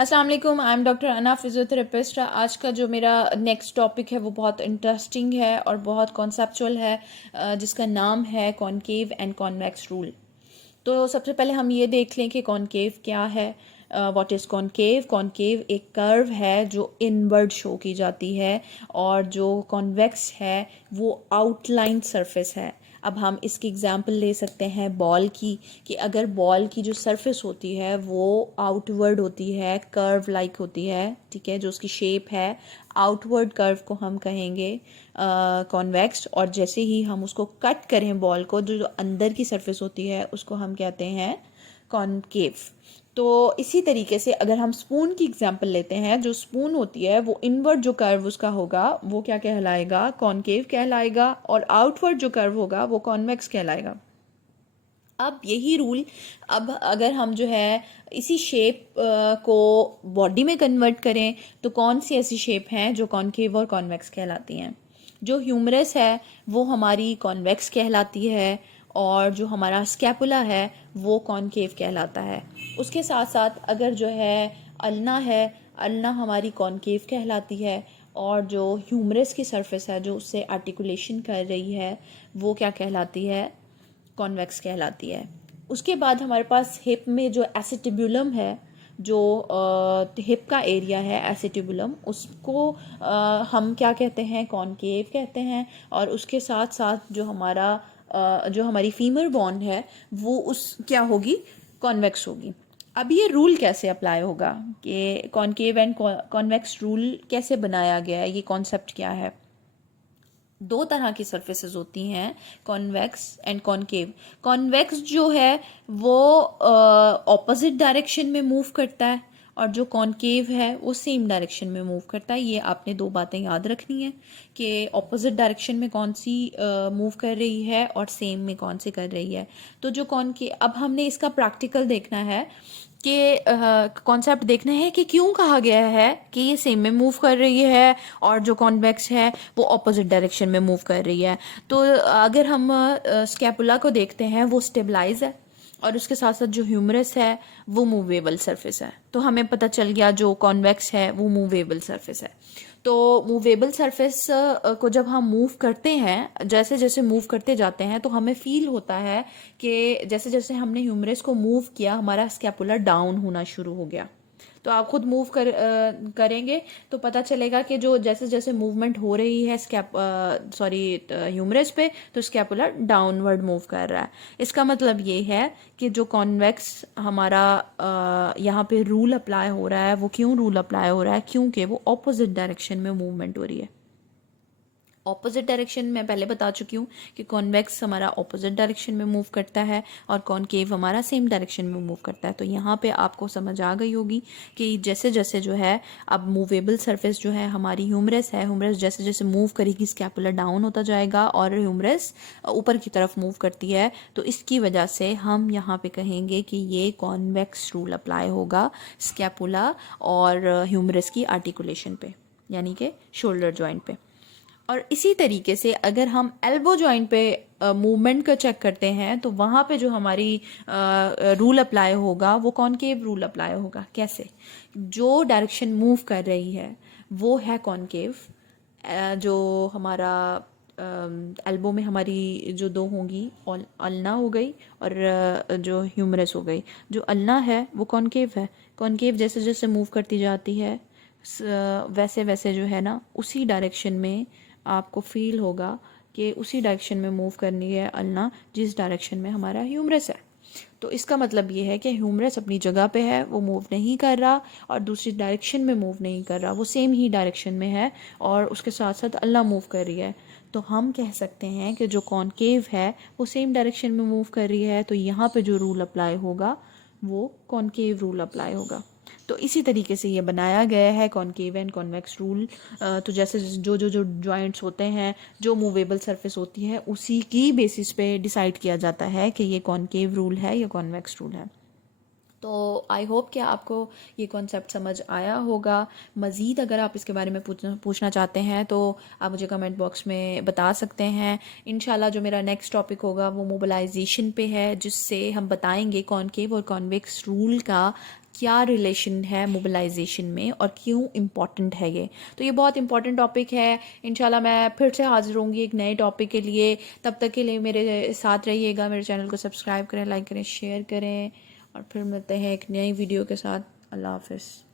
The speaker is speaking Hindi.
अस्सलाम वालेकुम, आई एम डॉक्टर अना, फिज़ियोथेरेपिस्ट। आज का जो मेरा नेक्स्ट टॉपिक है वो बहुत इंटरेस्टिंग है और बहुत कॉन्सेप्चुअल है, जिसका नाम है कॉनकेव एंड कॉन्वेक्स रूल। तो सबसे पहले हम ये देख लें कि कॉनकेव क्या है। What is concave? कॉनकेव एक कर्व है जो इनवर्ड शो की जाती है, और जो कॉन्वेक्स है वो आउटलाइन सरफेस है। अब हम इसकी एग्जांपल ले सकते हैं बॉल की, कि अगर बॉल की जो सरफेस होती है वो आउटवर्ड होती है, कर्व लाइक होती है, ठीक है, जो उसकी शेप है आउटवर्ड कर्व को हम कहेंगे कॉन्वेक्स। और जैसे ही हम उसको कट करें बॉल को, जो अंदर की सरफेस होती है उसको हम कहते हैं कॉनकेव। तो इसी तरीके से अगर हम स्पून की एग्जांपल लेते हैं, जो स्पून होती है वो इनवर्ड जो कर्व उसका होगा वो क्या कहलाएगा? कॉनकेव कहलाएगा, और आउटवर्ड जो कर्व होगा वो कॉन्वेक्स कहलाएगा। अब यही रूल, अब अगर हम जो है इसी शेप को बॉडी में कन्वर्ट करें तो कौन सी ऐसी शेप हैं जो कॉनकेव और कॉन्वेक्स कहलाती हैं? जो ह्यूमरस है वो हमारी कॉन्वेक्स कहलाती है, और जो हमारा स्कैपुला है वो कॉनकेव कहलाता है। उसके साथ साथ अगर जो है अल्ना है, अल्ना हमारी कॉनकेव कहलाती है, और जो ह्यूमरस की सरफेस है जो उससे आर्टिकुलेशन कर रही है वो क्या कहलाती है? कॉन्वेक्स कहलाती है। उसके बाद हमारे पास हिप में जो एसिटिब्यूलम है, जो हिप का एरिया है एसिटिब्यूलम, उसको हम क्या कहते हैं? कॉनकेव कहते हैं। और उसके साथ साथ जो हमारी फीमर बोन है वो उस क्या होगी? कॉन्वेक्स होगी। अब ये रूल कैसे अप्लाई होगा कि कॉनकेव एंड कॉन्वेक्स रूल कैसे बनाया गया है, ये कॉन्सेप्ट क्या है? दो तरह की सरफेसेस होती हैं, कॉन्वेक्स एंड कॉनकेव। कॉन्वेक्स जो है वो ऑपोजिट डायरेक्शन में मूव करता है, और जो कॉनकेव है वो सेम डायरेक्शन में मूव करता है। ये आपने दो बातें याद रखनी है कि ऑपोजिट डायरेक्शन में कौन सी मूव कर रही है और सेम में कौन सी कर रही है। तो जो कॉनकेव, अब हमने इसका प्रैक्टिकल देखना है कि कॉन्सेप्ट देखना है कि क्यों कहा गया है कि ये सेम में मूव कर रही है और जो कॉन्वेक्स है वो ऑपोजिट डायरेक्शन में मूव कर रही है। तो अगर हम स्कैपुला को देखते हैं वो स्टेबलाइज है, और उसके साथ साथ जो ह्यूमरस है वो मूवेबल सरफेस है। तो हमें पता चल गया जो कॉन्वेक्स है वो मूवेबल सरफेस है। तो मूवेबल सरफेस को जब हम मूव करते हैं, जैसे जैसे मूव करते जाते हैं, तो हमें फील होता है कि जैसे जैसे हमने ह्यूमरस को मूव किया हमारा स्कैपुला डाउन होना शुरू हो गया। तो आप खुद करेंगे तो पता चलेगा कि जो जैसे जैसे मूवमेंट हो रही है ह्यूमरस पे, तो स्कैपुला डाउनवर्ड मूव कर रहा है। इसका मतलब ये है कि जो कॉन्वेक्स हमारा यहाँ पे रूल अप्लाई हो रहा है, वो क्यों रूल अप्लाई हो रहा है? क्योंकि वो ऑपोजिट डायरेक्शन में मूवमेंट हो रही है। ऑपोजिट डायरेक्शन मैं पहले बता चुकी हूँ कि कॉन्वेक्स हमारा ऑपोजिट डायरेक्शन में मूव करता है और कॉनकेव हमारा सेम डायरेक्शन में मूव करता है। तो यहाँ पे आपको समझ आ गई होगी कि जैसे जैसे जो है अब मूवेबल सरफेस जो है हमारी ह्यूमरस है, ह्यूमरस जैसे जैसे मूव करेगी स्कैपुला डाउन होता जाएगा और ह्यूमरस ऊपर की तरफ मूव करती है। तो इसकी वजह से हम यहाँ पे कहेंगे कि ये कॉन्वेक्स रूल अप्लाई होगा स्कैपुला और ह्यूमरस की आर्टिकुलेशन पे, यानी कि शोल्डर जॉइंट पे। और इसी तरीके से अगर हम एल्बो जॉइंट पे मूवमेंट का चेक करते हैं तो वहाँ पे जो हमारी रूल अप्लाई होगा वो कॉनकेव रूल अप्लाई होगा। कैसे? जो डायरेक्शन मूव कर रही है वो है कॉनकेव। जो हमारा एल्बो में हमारी जो दो होंगी, अल्ना हो गई और जो ह्यूमरस हो गई। जो अल्ना है वो कॉनकेव है। कॉनकेव जैसे जैसे मूव करती जाती है वैसे वैसे जो है ना उसी डायरेक्शन में आपको फील होगा कि उसी डायरेक्शन में मूव करनी है अल्ना जिस डायरेक्शन में हमारा ह्यूमरस है। तो इसका मतलब ये है कि ह्यूमरस अपनी जगह पे है, वो मूव नहीं कर रहा और दूसरी डायरेक्शन में मूव नहीं कर रहा, वो सेम ही डायरेक्शन में है और उसके साथ साथ अल्लाह मूव कर रही है। तो हम कह सकते हैं कि जो कॉनकेव है वो सेम डायरेक्शन में मूव कर रही है, तो यहाँ पे जो रूल अप्लाई होगा वो कॉनकेव रूल अप्लाई होगा। तो इसी तरीके से ये बनाया गया है कॉनकेव एंड कॉन्वेक्स रूल। तो जैसे जो जो जो जॉइंट्स होते हैं, जो मूवेबल सरफेस होती है, उसी की बेसिस पे डिसाइड किया जाता है कि ये कॉनकेव रूल है या कॉन्वेक्स रूल है। तो आई होप कि आपको ये कॉन्सेप्ट समझ आया होगा। मज़ीद अगर आप इसके बारे में पूछना चाहते हैं तो आप मुझे कमेंट बॉक्स में बता सकते हैं। इंशाल्लाह जो मेरा नेक्स्ट टॉपिक होगा वो मोबिलाइजेशन पे है, जिससे हम बताएंगे कॉनकेव और कॉन्वेक्स रूल का क्या रिलेशन है मोबिलाइजेशन में और क्यों इम्पॉर्टेंट है ये। तो ये बहुत इंपॉर्टेंट टॉपिक है। इंशाल्लाह मैं फिर से हाजिर होंगी एक नए टॉपिक के लिए। तब तक के लिए मेरे साथ रहिएगा, मेरे चैनल को सब्सक्राइब करें, लाइक करें, शेयर करें, और फिर मिलते हैं एक नई वीडियो के साथ। अल्लाह हाफ़िज़।